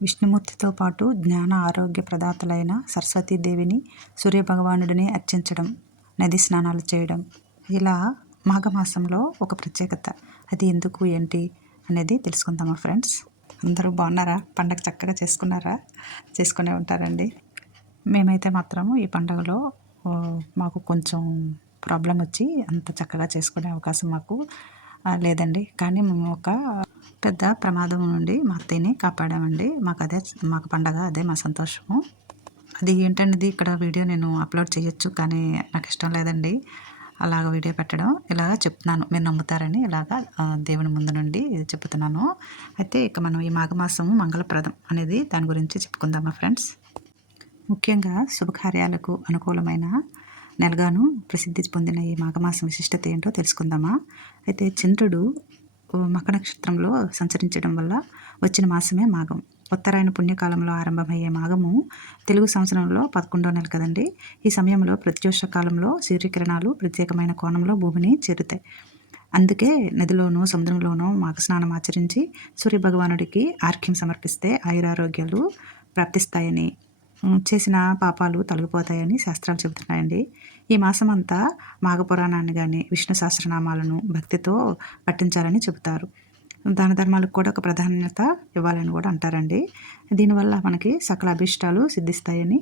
విష్ణుమూర్తితో పాటు జ్ఞాన ఆరోగ్య ప్రదాతలైన సరస్వతీదేవిని సూర్యభగవానుడిని అర్చించడం నది స్నానాలు చేయడం. ఇలా మాఘమాసంలో ఒక ప్రత్యేకత. అది ఎందుకు ఏంటి అనేది తెలుసుకుందామా ఫ్రెండ్స్? అందరూ బాగున్నారా? పండగ చక్కగా చేసుకున్నారా? చేసుకునే ఉంటారండి. మేమైతే మాత్రం ఈ పండగలో మాకు కొంచెం ప్రాబ్లం వచ్చి అంత చక్కగా చేసుకునే అవకాశం మాకు లేదండి. కానీ మేము ఒక పెద్ద ప్రమాదం నుండి మా అత్తయ్యని కాపాడామండి. మాకు అదే మాకు పండగ అదే మా సంతోషము. అది ఏంటనేది ఇక్కడ వీడియో నేను అప్లోడ్ చేయొచ్చు కానీ నాకు ఇష్టం లేదండి. అలాగ వీడియో పెట్టడం. ఇలాగ చెప్తున్నాను. మీరు నమ్ముతారని ఇలాగ దేవుని ముందు నుండి చెప్తున్నాను. అయితే ఇక మనం ఈ మాఘమాసం మంగళప్రదం అనేది దాని గురించి చెప్పుకుందామా ఫ్రెండ్స్? ముఖ్యంగా శుభకార్యాలకు అనుకూలమైన నెలగాను ప్రసిద్ధి పొందిన ఈ మాఘమాసం విశిష్టత ఏంటో తెలుసుకుందామా? అయితే చంద్రుడు మక నక్షత్రంలో సంచరించడం వల్ల వచ్చిన మాసమే మాఘం. ఉత్తరాయణ పుణ్యకాలంలో ఆరంభమయ్యే మాఘము తెలుగు సంవత్సరంలో పదకొండో నెల కదండి. ఈ సమయంలో ప్రత్యోష కాలంలో సూర్యకిరణాలు ప్రత్యేకమైన కోణంలో భూమిని చేరుతాయి. అందుకే నదిలోనూ సముద్రంలోనూ మాఘస్నానం ఆచరించి సూర్యభగవానుడికి ఆర్ఘ్యం సమర్పిస్తే ఆయురారోగ్యాలు ప్రాప్తిస్తాయని చేసిన పాపాలు తొలగిపోతాయని శాస్త్రాలు చెబుతున్నాయండి. ఈ మాసం అంతా మాఘపురాణాన్ని కానీ విష్ణు సహస్రనామాలను భక్తితో పట్టించాలని చెబుతారు. దాన ధర్మాలకు కూడా ఒక ప్రాధాన్యత ఇవ్వాలని కూడా అంటారండి. దీనివల్ల మనకి సకల అభిష్టాలు సిద్ధిస్తాయని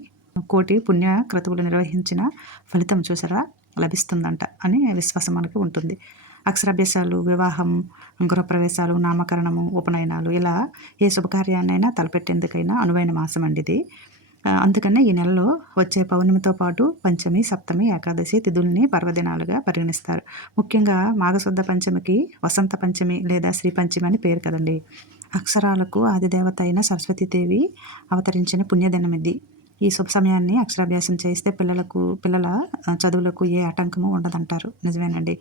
కోటి పుణ్య క్రతువులు నిర్వహించిన ఫలితం చూసారా? లభిస్తుందంట అని విశ్వాసం మనకి ఉంటుంది. అక్షరాభ్యాసాలు వివాహం గృహప్రవేశాలు నామకరణము ఉపనయనాలు ఇలా ఏ శుభకార్యాన్నైనా తలపెట్టేందుకైనా అనువైన మాసం అండి ఇది అందుకనే ఈ నెలలో వచ్చే పౌర్ణమితో పాటు పంచమి సప్తమి ఏకాదశి తిథుల్ని పర్వదినాలుగా పరిగణిస్తారు. ముఖ్యంగా మాఘశుద్ధ పంచమికి వసంత పంచమి లేదా శ్రీ పంచమి అని పేరు కదండి. అక్షరాలకు ఆదిదేవత అయిన సరస్వతీదేవి అవతరించిన పుణ్యదినం ఇది ఈ శుభ సమయాన్ని అక్షరాభ్యాసం చేస్తే పిల్లలకు పిల్లల చదువులకు ఏ ఆటంకము ఉండదంటారు. నిజమేనండి.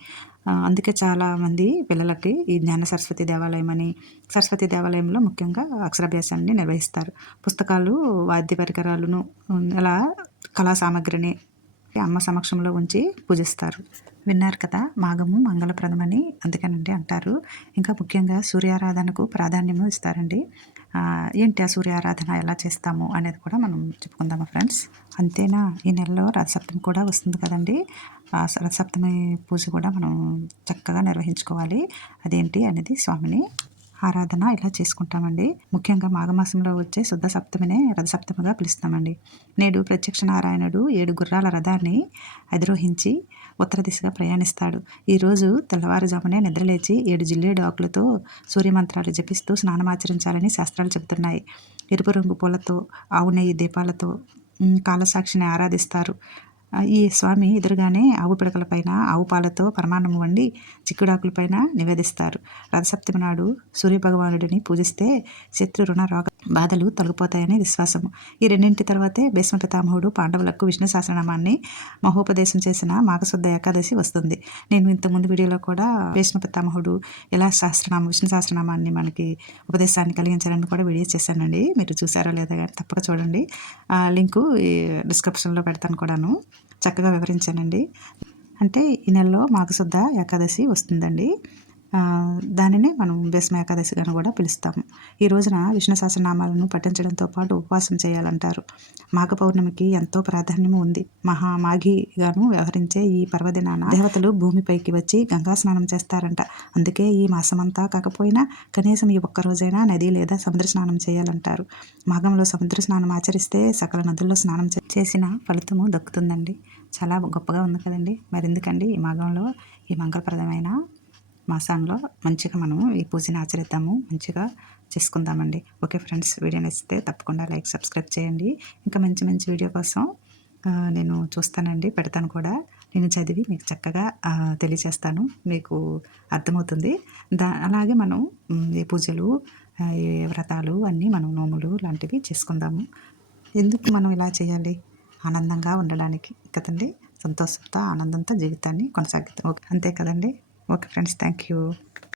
అందుకే చాలామంది పిల్లలకి ఈ జ్ఞాన సరస్వతి దేవాలయం అని సరస్వతి దేవాలయంలో ముఖ్యంగా అక్షరాభ్యాసాన్ని నిర్వహిస్తారు. పుస్తకాలు వాద్య పరికరాలను అలా కళా సామాగ్రిని అమ్మ సమక్షంలో ఉంచి పూజిస్తారు. విన్నారు కదా మాఘము మంగళప్రదమని అందుకనండి అంటారు. ఇంకా ముఖ్యంగా సూర్యారాధనకు ప్రాధాన్యము ఇస్తారండి. ఏంటి ఆ సూర్యారాధన ఎలా చేస్తాము అనేది కూడా మనం చెప్పుకుందామా ఫ్రెండ్స్? అంతేనా? ఈ నెలలో రథసప్తమి కూడా వస్తుంది కదండి. ఆ రథసప్తమి పూజ కూడా మనం చక్కగా నిర్వహించుకోవాలి. అదేంటి అనేది స్వామిని ఆరాధన ఇలా చేసుకుంటామండి. ముఖ్యంగా మాఘమాసంలో వచ్చే శుద్ధ సప్తమినే రథసప్తమిగా పిలుస్తామండి. నేడు ప్రత్యక్ష నారాయణుడు ఏడు గుర్రాల రథాన్ని అధిరోహించి ఉత్తర దిశగా ప్రయాణిస్తాడు. ఈరోజు తెల్లవారుజామునే నిద్రలేచి ఏడు జిల్లేడు ఆకులతో సూర్యమంత్రాలు జపిస్తూ స్నానమాచరించాలని శాస్త్రాలు చెబుతున్నాయి. ఎరుపు రంగు పూలతో ఆవు నెయ్యి దీపాలతో కాలసాక్షిని ఆరాధిస్తారు. ఈ స్వామి ఎదురుగానే ఆవు పిడకలపైన ఆవు పాలతో పరమాన్నం వండి చిక్కుడాకులపైన నివేదిస్తారు. రథసప్తమి నాడు సూర్యభగవానుడిని పూజిస్తే శత్రు రుణ రోగ బాధలు తొలగిపోతాయని విశ్వాసము. ఈ రెండింటి తర్వాతే భీష్మ పితామహుడు పాండవులకు విష్ణు సహస్రనామాన్ని మహోపదేశం చేసిన మాఘశుద్ధ ఏకాదశి వస్తుంది. నేను ఇంతకుముందు వీడియోలో కూడా భీష్మ పితామహుడు ఎలా సహస్రనామం విష్ణు సహస్రనామాన్ని మనకి ఉపదేశాన్ని కలిగించాలని కూడా వీడియో చేశానండి. మీరు చూసారో లేదా కానీ తప్పక చూడండి. లింకు డిస్క్రిప్షన్లో పెడతాను కూడాను. చక్కగా వివరించానండి. అంటే ఈ నెలలో మాఘశుద్ధ ఏకాదశి వస్తుందండి. దానినే మనం భీష్మ ఏకాదశిగాను కూడా పిలుస్తాము. ఈ రోజున విష్ణు సహస్రనామాలను పఠించడంతో పాటు ఉపవాసం చేయాలంటారు. మాఘ పౌర్ణమికి ఎంతో ప్రాధాన్యము ఉంది. మహా మాఘిగాను వ్యవహరించే ఈ పర్వదినాన దేవతలు భూమిపైకి వచ్చి గంగా స్నానం చేస్తారంట. అందుకే ఈ మాసమంతా కాకపోయినా కనీసం ఈ ఒక్క రోజైనా నది లేదా సముద్ర స్నానం చేయాలంటారు. మాఘంలో సముద్ర స్నానం ఆచరిస్తే సకల నదుల్లో స్నానం చేసిన ఫలితము దక్కుతుందండి. చాలా గొప్పగా ఉంది కదండి. మరి ఎందుకండి ఈ మాఘంలో ఈ మంగళప్రదమైన మాసంలో మంచిగా మనము ఈ పూజని ఆచరిద్దాము మంచిగా చేసుకుందామండి. ఓకే ఫ్రెండ్స్ వీడియో నచ్చితే తప్పకుండా లైక్ సబ్స్క్రైబ్ చేయండి. ఇంకా మంచి మంచి వీడియో కోసం నేను చూస్తానండి పెడతాను కూడా. నేను చదివి మీకు చక్కగా తెలియచేస్తాను మీకు అర్థమవుతుంది. దా అలాగే మనం ఏ పూజలు ఏ వ్రతాలు అన్నీ మనం నోములు లాంటివి చేసుకుందాము. ఎందుకు మనం ఇలా చేయాలి? ఆనందంగా ఉండడానికి కదండి. సంతోషంతో ఆనందంతో జీవితాన్ని కొనసాగిద్దాం. ఓకే అంతే కదండి? Okay friends thank you